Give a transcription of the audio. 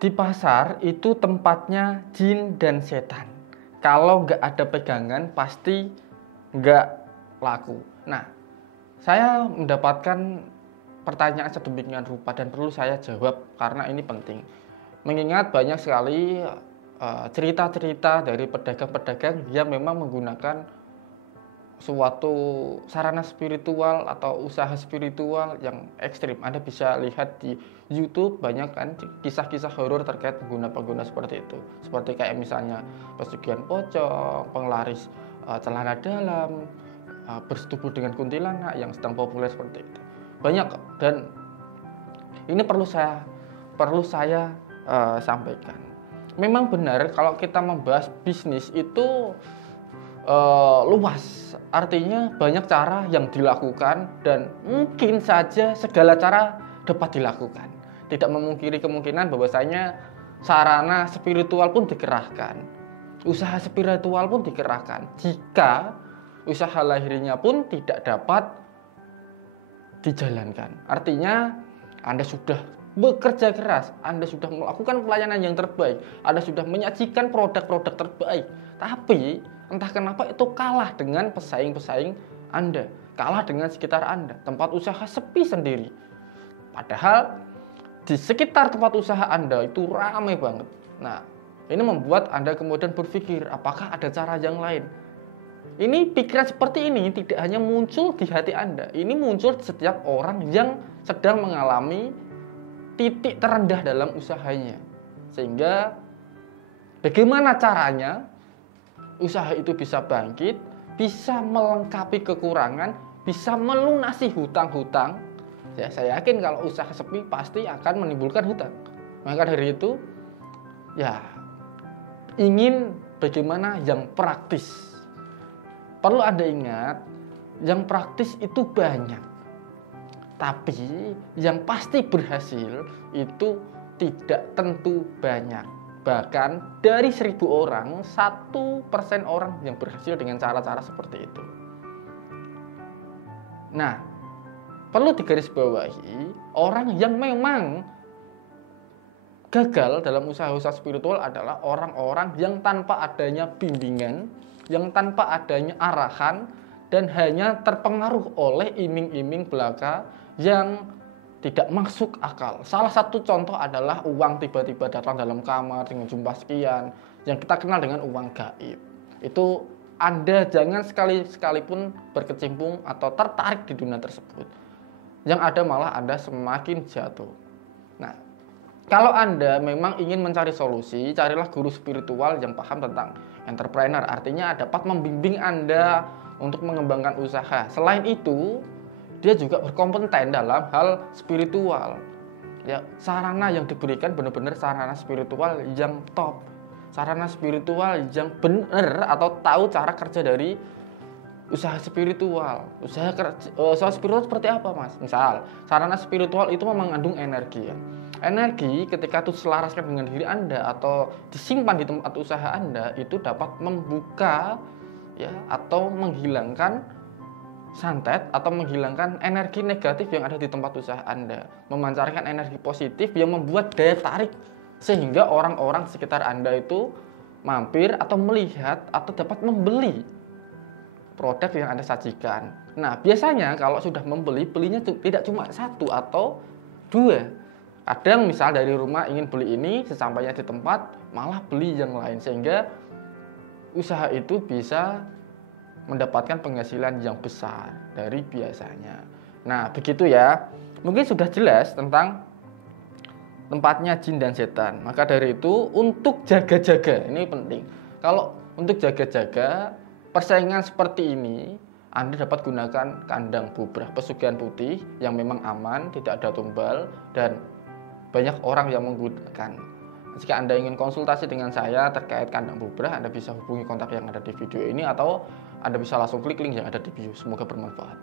Di pasar itu tempatnya jin dan setan. Kalau nggak ada pegangan pasti nggak laku. Nah, saya mendapatkan pertanyaan sedemikian rupa dan perlu saya jawab karena ini penting. Mengingat banyak sekali cerita-cerita dari pedagang-pedagang yang memang menggunakan suatu sarana spiritual atau usaha spiritual yang ekstrim. Anda bisa lihat di YouTube banyak kan kisah-kisah horor terkait pengguna-pengguna seperti itu. Seperti kayak misalnya pesugihan pocong, penglaris celana dalam, bersetubuh dengan kuntilanak yang sedang populer seperti itu. Banyak dan ini perlu saya sampaikan. Memang benar kalau kita membahas bisnis itu luas, artinya banyak cara yang dilakukan dan mungkin saja segala cara dapat dilakukan. Tidak memungkiri kemungkinan bahwasanya sarana spiritual pun dikerahkan, usaha spiritual pun dikerahkan jika usaha lahirnya pun tidak dapat dijalankan. Artinya Anda sudah bekerja keras, Anda sudah melakukan pelayanan yang terbaik, Anda sudah menyajikan produk-produk terbaik, tapi entah kenapa itu kalah dengan pesaing-pesaing Anda, kalah dengan sekitar Anda, tempat usaha sepi sendiri. Padahal di sekitar tempat usaha Anda itu ramai banget. Nah, ini membuat Anda kemudian berpikir, apakah ada cara yang lain? Ini pikiran seperti ini tidak hanya muncul di hati Anda, ini muncul di setiap orang yang sedang mengalami titik terendah dalam usahanya. Sehingga bagaimana caranya usaha itu bisa bangkit, bisa melengkapi kekurangan, bisa melunasi hutang-hutang. Ya, saya yakin kalau usaha sepi pasti akan menimbulkan hutang. Maka dari itu, ya ingin bagaimana yang praktis. Perlu Anda ingat, yang praktis itu banyak. Tapi yang pasti berhasil itu tidak tentu banyak. Bahkan dari 1000 orang, 1% orang yang berhasil dengan cara-cara seperti itu. Nah, perlu digarisbawahi, orang yang memang gagal dalam usaha-usaha spiritual adalah orang-orang yang tanpa adanya bimbingan, yang tanpa adanya arahan, dan hanya terpengaruh oleh iming-iming belaka yang tidak masuk akal. Salah satu contoh adalah uang tiba-tiba datang dalam kamar dengan jumlah sekian, yang kita kenal dengan uang gaib. Itu Anda jangan sekalipun berkecimpung atau tertarik di dunia tersebut. Yang ada malah Anda semakin jatuh. Nah, kalau Anda memang ingin mencari solusi, carilah guru spiritual yang paham tentang entrepreneur. Artinya dapat membimbing Anda untuk mengembangkan usaha. Selain itu, dia juga berkompeten dalam hal spiritual. Ya, sarana yang diberikan benar-benar sarana spiritual yang top. Sarana spiritual yang benar atau tahu cara kerja dari usaha spiritual. Usaha spiritual seperti apa, Mas? Misal, sarana spiritual itu mengandung energi ya. Energi ketika itu selaraskan dengan diri Anda atau disimpan di tempat usaha Anda itu dapat membuka ya atau menghilangkan santet atau menghilangkan energi negatif yang ada di tempat usaha Anda, memancarkan energi positif yang membuat daya tarik sehingga orang-orang sekitar Anda itu mampir atau melihat atau dapat membeli produk yang Anda sajikan. Nah, biasanya kalau sudah membeli, belinya tidak cuma satu atau dua. Kadang misal dari rumah ingin beli ini, sesampainya di tempat malah beli yang lain sehingga usaha itu bisa mendapatkan penghasilan yang besar dari biasanya. Nah, begitu ya. Mungkin sudah jelas tentang tempatnya jin dan setan. Maka dari itu, untuk jaga-jaga, ini penting. Kalau untuk jaga-jaga persaingan seperti ini, Anda dapat gunakan kandang bubrah pesugihan putih yang memang aman, tidak ada tumbal, dan banyak orang yang menggunakan. Jika Anda ingin konsultasi dengan saya terkait kandang bubrah, Anda bisa hubungi kontak yang ada di video ini atau Anda bisa langsung klik link yang ada di bio. Semoga bermanfaat.